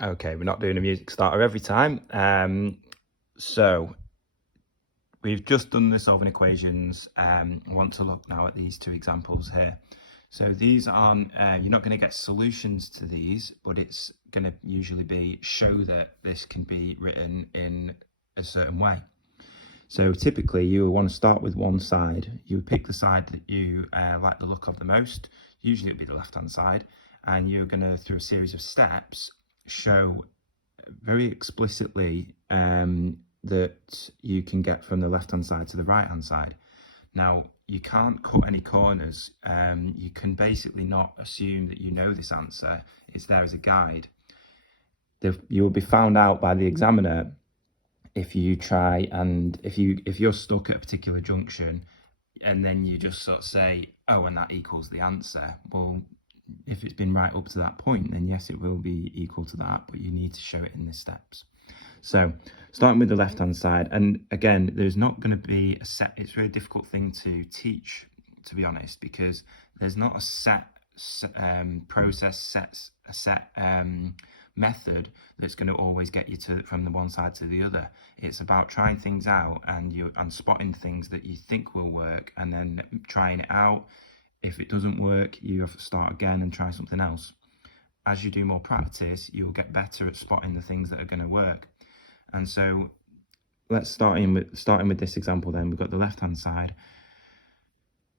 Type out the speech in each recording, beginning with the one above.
Okay, we're not doing a music starter every time. So we've just done the solving equations. I want to look now at these two examples here. So these aren't, you're not going to get solutions to these, but it's going to usually be show that this can be written in a certain way. So typically you will want to start with one side. You pick the side that you like the look of the most. Usually it'll be the left-hand side. And you're going to, through a series of steps, show very explicitly that you can get from the left-hand side to the right-hand side. Now, you can't cut any corners. You can basically not assume that you know this answer. It's there as a guide. You'll be found out by the examiner if you try and if you're stuck at a particular junction and then you just sort of say, oh, and that equals the answer. Well, if it's been right up to that point, then yes, it will be equal to that, but you need to show it in the steps. So starting with the left hand side, and again, there's not going to be a set, it's a really difficult thing to teach, to be honest, because there's not a set process, a set method that's going to always get you to from the one side to the other. It's about trying things out and spotting things that you think will work and then trying it out. If it doesn't work, you have to start again and try something else. As you do more practice, you'll get better at spotting the things that are going to work. And so let's starting with this example then. We've got the left-hand side.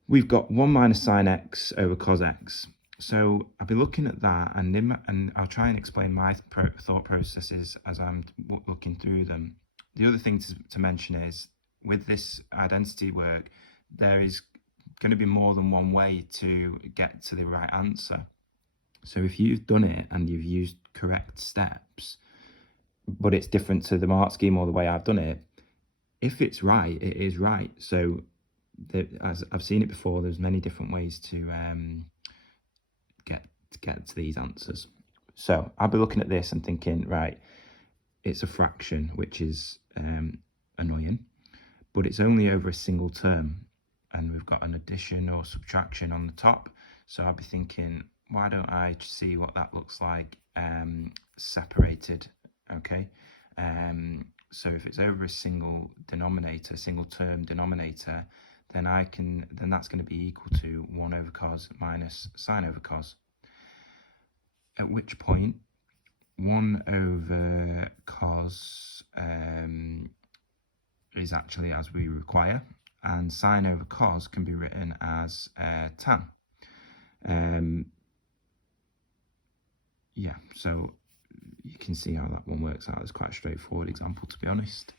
We've got 1 minus sine x over cos x. So I'll be looking at that and I'll try and explain my thought processes as I'm looking through them. The other thing to mention is, with this identity work, there is going to be more than one way to get to the right answer. So if you've done it and you've used correct steps, but it's different to the mark scheme or the way I've done it, if it's right, it is right. So as I've seen it before, there's many different ways to get to these answers. So I'll be looking at this and thinking, right, it's a fraction, which is annoying, but it's only over a single term. And we've got an addition or subtraction on the top. So I'll be thinking, why don't I see what that looks like separated, okay? So if it's over a single denominator, single term denominator, then that's going to be equal to 1 over cos minus sine over cos. At which point 1 over cos is actually as we require, and sine over cos can be written as tan. Yeah, so you can see how that one works out. It's quite a straightforward example, to be honest.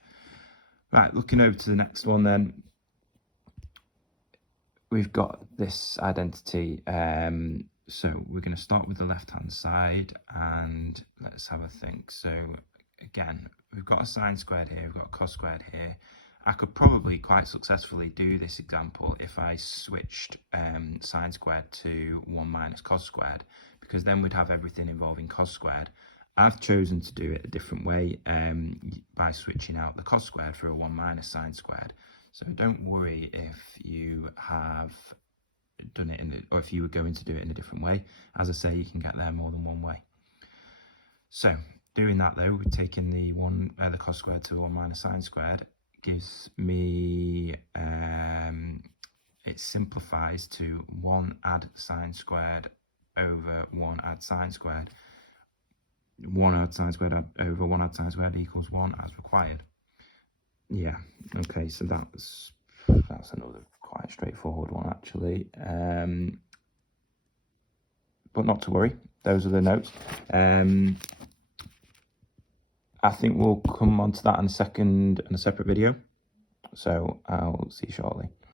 Right, looking over to the next one then. We've got this identity. So we're going to start with the left-hand side and let's have a think. So again, we've got a sine squared here, we've got a cos squared here. I could probably quite successfully do this example if I switched sine squared to 1 minus cos squared, because then we'd have everything involving cos squared. I've chosen to do it a different way by switching out the cos squared for a 1 minus sine squared. So don't worry if you have done it or if you were going to do it in a different way. As I say, you can get there more than one way. So doing that though, we're taking the cos squared to 1 minus sine squared gives me, it simplifies to 1 add sine squared over 1 add sine squared. 1 add sine squared over 1 add sine squared equals 1 as required. Yeah, okay, so that's another quite straightforward one actually. But not to worry, those are the notes. I think we'll come on to that in a second in a separate video. So I'll see you shortly.